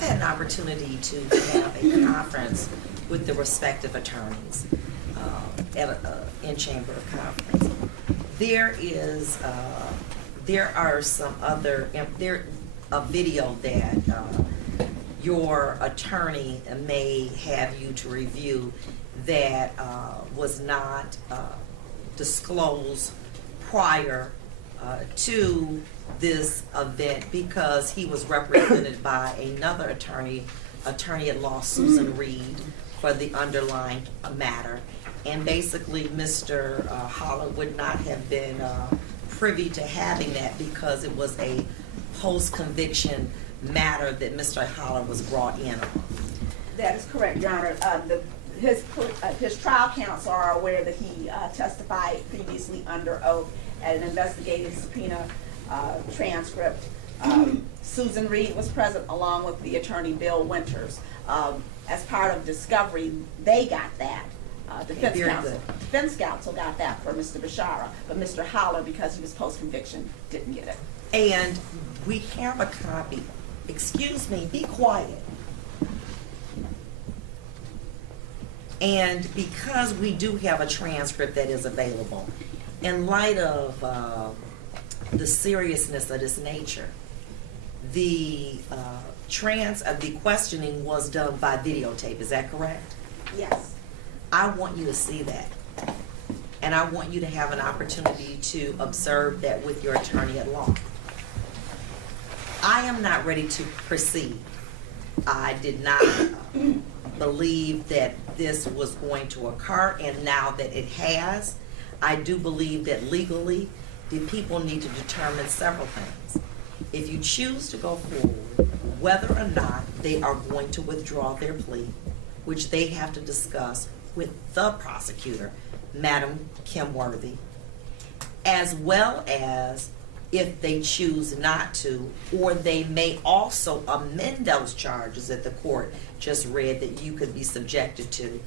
I've had an opportunity to have a conference with the respective attorneys at a in-chamber conference. There are some other, a video that your attorney may have you to review that was not disclosed prior to this event because he was represented by another attorney at law, Susan Reed, for the underlying matter. And basically, Mr. Holler would not have been privy to having that because it was a post-conviction matter that Mr. Holler was brought in on. That is correct, Your Honor. His trial counsel are aware that he testified previously under oath at an investigative subpoena transcript. Susan Reed was present along with the attorney Bill Winters. As part of discovery, they got that. Defense counsel got that for Mr. Bashara, but Mr. Holler, because he was post-conviction, didn't get it. And we have a copy. Excuse me, be quiet. And because we do have a transcript that is available, in light of the seriousness of this nature, the questioning was done by videotape. Is that correct? Yes. I want you to see that. And I want you to have an opportunity to observe that with your attorney at law. I am not ready to proceed. I did not believe that this was going to occur, and now that it has, I do believe that legally the people need to determine several things. If you choose to go forward, whether or not they are going to withdraw their plea, which they have to discuss with the prosecutor, Madam Kim Worthy, as well as if they choose not to, or they may also amend those charges that the court just read that you could be subjected to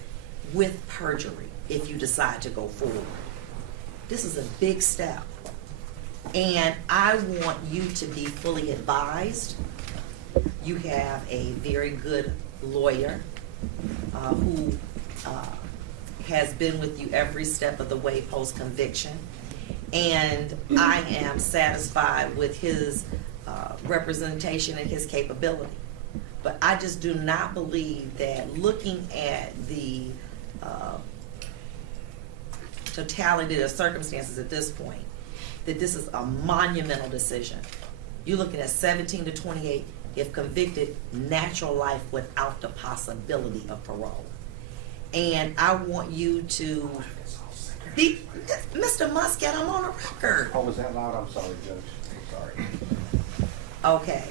with perjury if you decide to go forward. This is a big step, and I want you to be fully advised. You have a very good lawyer who has been with you every step of the way post-conviction, and I am satisfied with his representation and his capability. But I just do not believe that looking at the totality of the circumstances at this point, that this is a monumental decision. You're looking at 17 to 28, if convicted, natural life without the possibility of parole. And I want you to be, Mr. Muscat, I'm on a record. Oh, was that loud? I'm sorry, Judge. I'm sorry. Okay.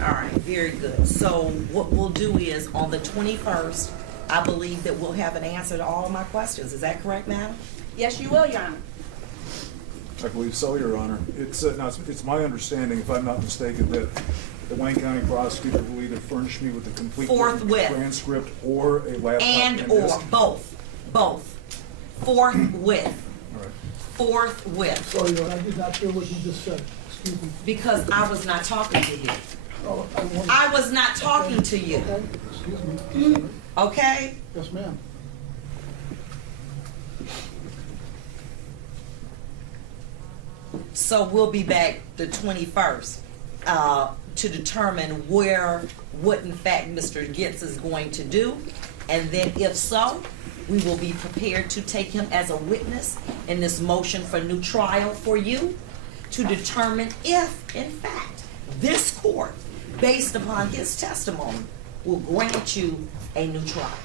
All right, very good. So what we'll do is on the 21st, I believe that we'll have an answer to all my questions. Is that correct, madam? Yes, you will, Your Honor. I believe so, Your Honor. It's my understanding, if I'm not mistaken, that the Wayne County prosecutor will either furnish me with a complete transcript or a laptop and or both. Forthwith. All right. Forthwith. Sorry, Your Honor, I did not hear what you just said. Excuse me. Because I was not talking to you. Oh, I was not talking to you. Okay, excuse me. Okay? Yes, ma'am. So we'll be back the 21st to determine what in fact Mr. Gentz is going to do. And then if so, we will be prepared to take him as a witness in this motion for new trial for you to determine if, in fact, this court, based upon his testimony, will grant you a new trial.